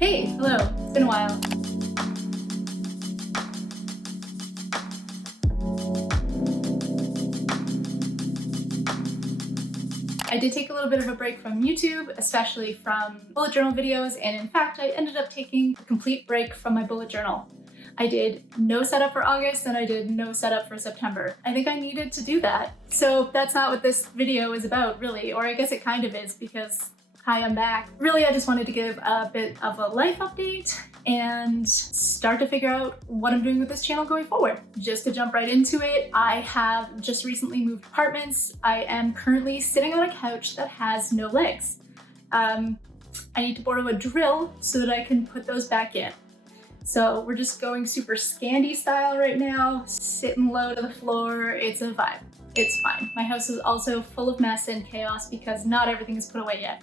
Hey, hello, it's been a while. I did take a little bit of a break from YouTube, especially from bullet journal videos, and in fact, I ended up taking a complete break from my bullet journal. I did no setup for August and I did no setup for September. I think I needed to do that. So that's not what this video is about, really, or I guess it kind of is because hi, I'm back. Really, I just wanted to give a bit of a life update and start to figure out what I'm doing with this channel going forward. Just to jump right into it, I have just recently moved apartments. I am currently sitting on a couch that has no legs. I need to borrow a drill so that I can put those back in. So we're just going super Scandi style right now, sitting low to the floor. It's a vibe. It's fine. My house is also full of mess and chaos because not everything is put away yet.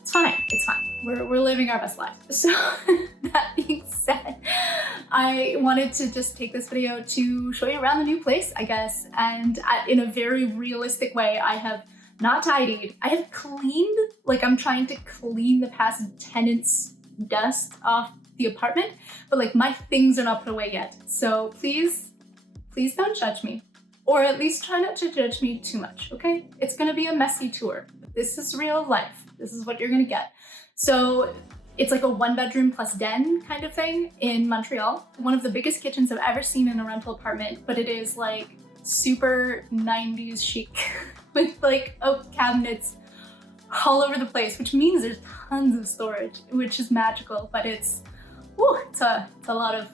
It's fine, it's fine. We're living our best life. So that being said, I wanted to just take this video to show you around the new place, I guess. And in a very realistic way, I have not tidied. I have cleaned, like I'm trying to clean the past tenants' dust off the apartment, but like my things are not put away yet. So please don't judge me. Or at least try not to judge me too much, okay? It's gonna be a messy tour. This is real life. This is what you're gonna get. So it's like a 1-bedroom plus den kind of thing in Montreal. One of the biggest kitchens I've ever seen in a rental apartment, but it is like super 90s chic with like oak cabinets all over the place, which means there's tons of storage, which is magical, but it's a lot of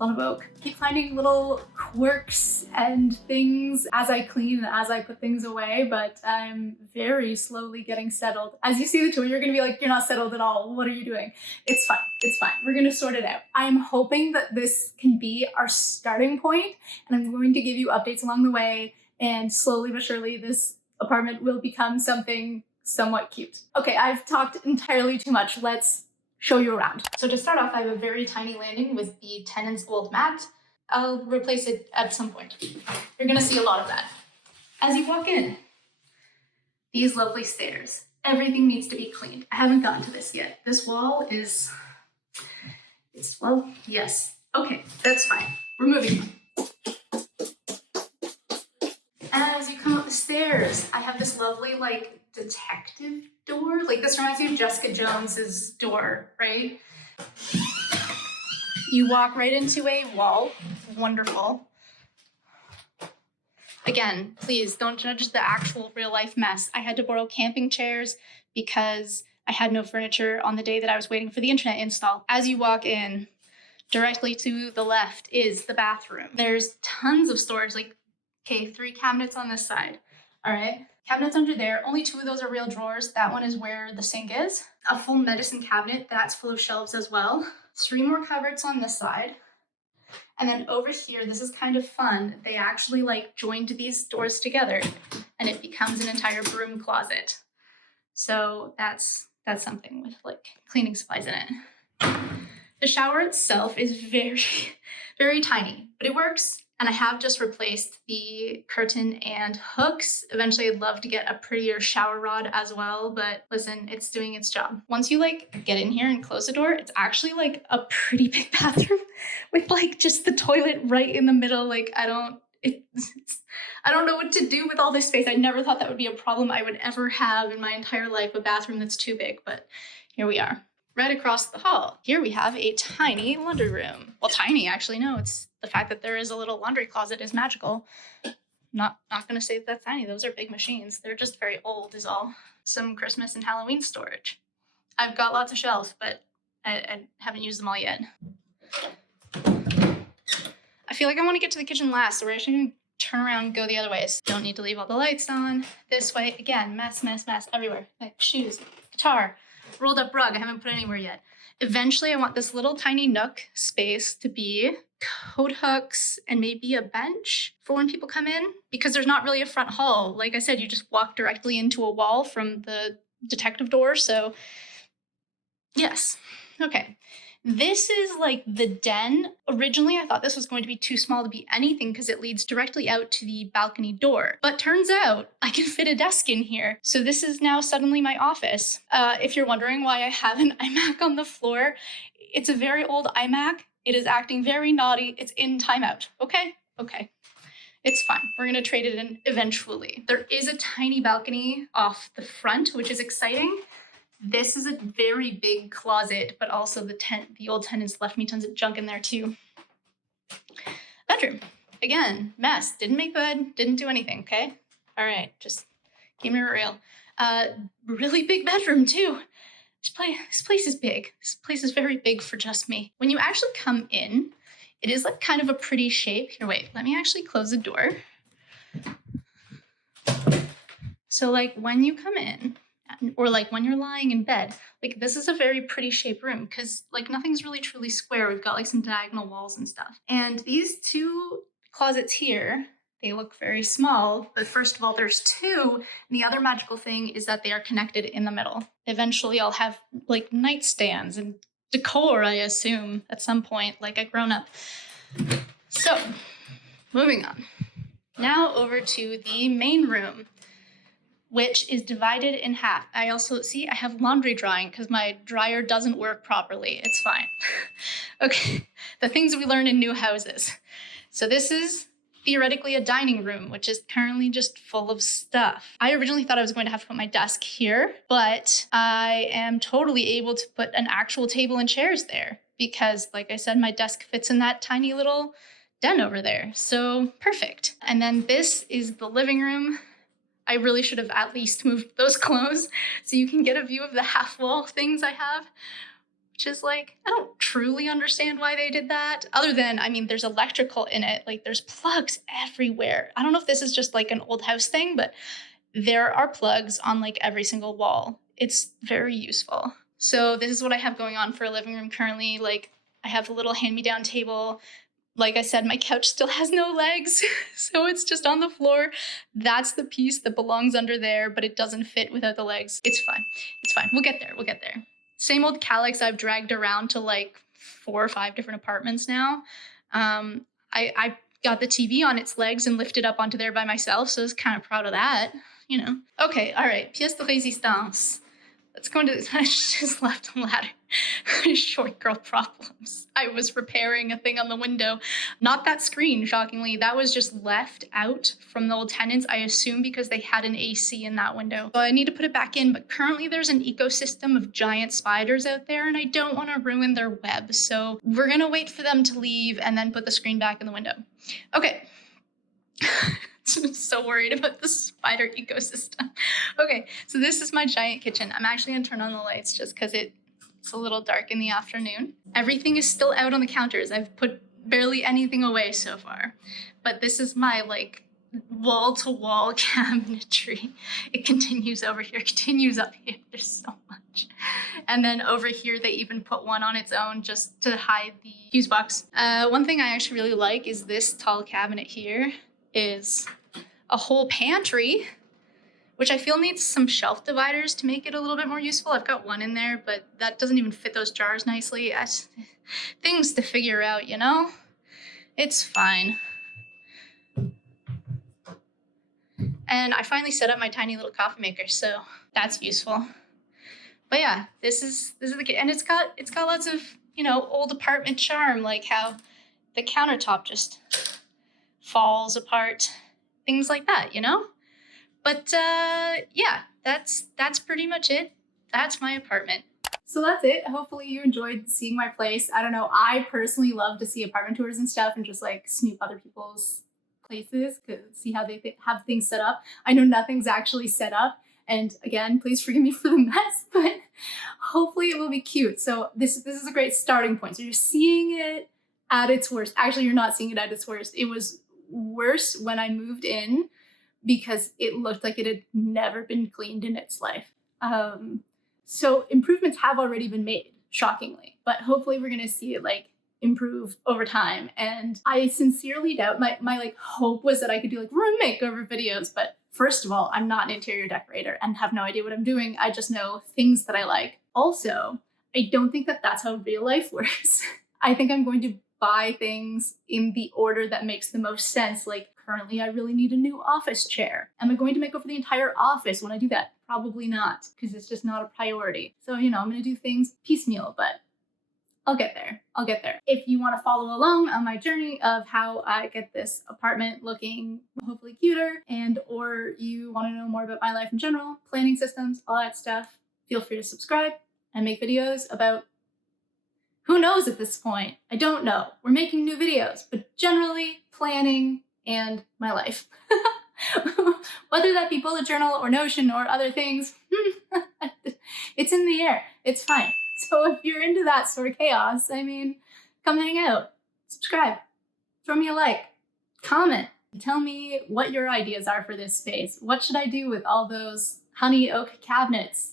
oak. I keep finding little quirks and things as I clean and as I put things away, but I'm very slowly getting settled. As you see the tour, you're gonna be like, you're not settled at all. What are you doing? It's fine, it's fine. We're gonna sort it out. I'm hoping that this can be our starting point, and I'm going to give you updates along the way, and slowly but surely this apartment will become something somewhat cute. Okay, I've talked entirely too much. Let's show you around. So to start off, I have a very tiny landing with the tenant's old mat. I'll replace it at some point. You're gonna see a lot of that. As you walk in, these lovely stairs. Everything needs to be cleaned. I haven't gotten to this yet. This wall is, well, yes. Okay, that's fine. We're moving on. As you come up the stairs, I have this lovely like detective door. Like this reminds me of Jessica Jones's door, right? You walk right into a wall. Wonderful. Again, please don't judge the actual real life mess. I had to borrow camping chairs because I had no furniture on the day that I was waiting for the internet install. As you walk in, directly to the left is the bathroom. There's tons of storage, like, okay, 3 cabinets on this side, all right? Cabinets under there, only 2 of those are real drawers. That one is where the sink is. A full medicine cabinet, that's full of shelves as well. 3 more cupboards on this side. And then over here, this is kind of fun. They actually like joined these doors together and it becomes an entire broom closet. So that's something with like cleaning supplies in it. The shower itself is very, very tiny, but it works. And I have just replaced the curtain and hooks. Eventually, I'd love to get a prettier shower rod as well, but listen, it's doing its job. Once you like get in here and close the door, it's actually like a pretty big bathroom with like just the toilet right in the middle. Like I don't know what to do with all this space. I never thought that would be a problem I would ever have in my entire life, a bathroom that's too big, but here we are. Right across the hall, here we have a tiny laundry room. Well, tiny, actually, no, it's the fact that there is a little laundry closet is magical. Not gonna say that that's tiny, those are big machines. They're just very old is all. Some Christmas and Halloween storage. I've got lots of shelves, but I haven't used them all yet. I feel like I wanna get to the kitchen last, so we're actually gonna turn around and go the other way. So don't need to leave all the lights on. This way, again, mess everywhere. Like shoes, guitar, rolled up rug I haven't put anywhere yet. Eventually I want this little tiny nook space to be coat hooks and maybe a bench for when people come in, because there's not really a front hall. Like I said, you just walk directly into a wall from the detective door. So yes, okay. This is like the den. Originally, I thought this was going to be too small to be anything because it leads directly out to the balcony door. But turns out I can fit a desk in here. So this is now suddenly my office. If you're wondering why I have an iMac on the floor, it's a very old iMac. It is acting very naughty. It's in timeout. Okay? Okay. It's fine. We're going to trade it in eventually. There is a tiny balcony off the front, which is exciting. This is a very big closet, but also the old tenants left me tons of junk in there too. Bedroom. Again, mess. Didn't make bed, didn't do anything, okay? All right, just keep it real. Really big bedroom too. This place is big. This place is very big for just me. When you actually come in, it is like kind of a pretty shape. Here, wait, let me actually close the door. So like when you come in, or like when you're lying in bed, like this is a very pretty shaped room because like nothing's really truly square. We've got like some diagonal walls and stuff. And these two closets here, they look very small, but first of all, there's two. And the other magical thing is that they are connected in the middle. Eventually I'll have like nightstands and decor, I assume, at some point, like a grown-up. So, moving on. Now over to the main room, which is divided in half. I also, see, I have laundry drying because my dryer doesn't work properly. It's fine. Okay, the things we learn in new houses. So this is theoretically a dining room, which is currently just full of stuff. I originally thought I was going to have to put my desk here, but I am totally able to put an actual table and chairs there because, like I said, my desk fits in that tiny little den over there. So perfect. And then this is the living room. I really should have at least moved those clothes so you can get a view of the half wall things I have, which is like, I don't truly understand why they did that, other than, I mean, there's electrical in it, like there's plugs everywhere. I don't know if this is just like an old house thing, but there are plugs on like every single wall. It's very useful. So this is what I have going on for a living room currently. Like I have a little hand-me-down table. Like I said, my couch still has no legs, so it's just on the floor. That's the piece that belongs under there, but it doesn't fit without the legs. It's fine. It's fine. We'll get there. We'll get there. Same old Calyx I've dragged around to like 4 or 5 different apartments now. I got the TV on its legs and lifted up onto there by myself, so I was kind of proud of that, you know. Okay, all right. Pièce de résistance. Let's go into this. I just left a ladder. Short girl problems. I was repairing a thing on the window. Not that screen, shockingly. That was just left out from the old tenants, I assume because they had an AC in that window. So I need to put it back in, but currently there's an ecosystem of giant spiders out there and I don't want to ruin their web. So we're gonna wait for them to leave and then put the screen back in the window. Okay. I'm so worried about the spider ecosystem. Okay, so this is my giant kitchen. I'm actually gonna turn on the lights just because it's a little dark in the afternoon. Everything is still out on the counters. I've put barely anything away so far. But this is my like wall-to-wall cabinetry. It continues over here, continues up here. There's so much. And then over here, they even put one on its own just to hide the fuse box. One thing I actually really like is this tall cabinet here is a whole pantry, which I feel needs some shelf dividers to make it a little bit more useful. I've got one in there, but that doesn't even fit those jars nicely. Things to figure out, you know? It's fine. And I finally set up my tiny little coffee maker, so that's useful. But yeah, this is the, and it's got lots of, you know, old apartment charm, like how the countertop just falls apart, things like that, you know? But yeah, that's pretty much it. That's my apartment. So that's it. Hopefully you enjoyed seeing my place. I don't know, I personally love to see apartment tours and stuff and just like snoop other people's places, see how they have things set up. I know nothing's actually set up, and again, please forgive me for the mess, but hopefully it will be cute. So this is a great starting point. So you're seeing it at its worst. Actually, you're not seeing it at its worst. It was worse when I moved in because it looked like it had never been cleaned in its life. So improvements have already been made, shockingly, but hopefully we're gonna see it like improve over time. And I sincerely doubt, my like hope was that I could do like room makeover videos, but first of all, I'm not an interior decorator and have no idea what I'm doing. I just know things that I like. Also, I don't think that that's how real life works. I think I'm going to buy things in the order that makes the most sense. Like currently I really need a new office chair. Am I going to make over the entire office when I do that? Probably not, because it's just not a priority. So, you know, I'm gonna do things piecemeal, but I'll get there. I'll get there. If you want to follow along on my journey of how I get this apartment looking hopefully cuter, and or you want to know more about my life in general, planning systems, all that stuff, feel free to subscribe and make videos about who knows at this point. I don't know. We're making new videos, but generally planning and my life. Whether that be bullet journal or Notion or other things, it's in the air. It's fine. So if you're into that sort of chaos, I mean, come hang out, subscribe, throw me a like, comment, tell me what your ideas are for this space. What should I do with all those honey oak cabinets?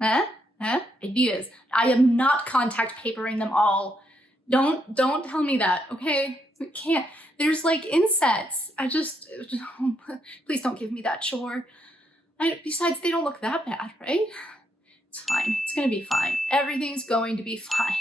Ideas. I am not contact papering them all. Don't tell me that, okay? I can't. There's like insets. Please don't give me that chore. Besides, they don't look that bad, right? It's fine. It's gonna be fine. Everything's going to be fine.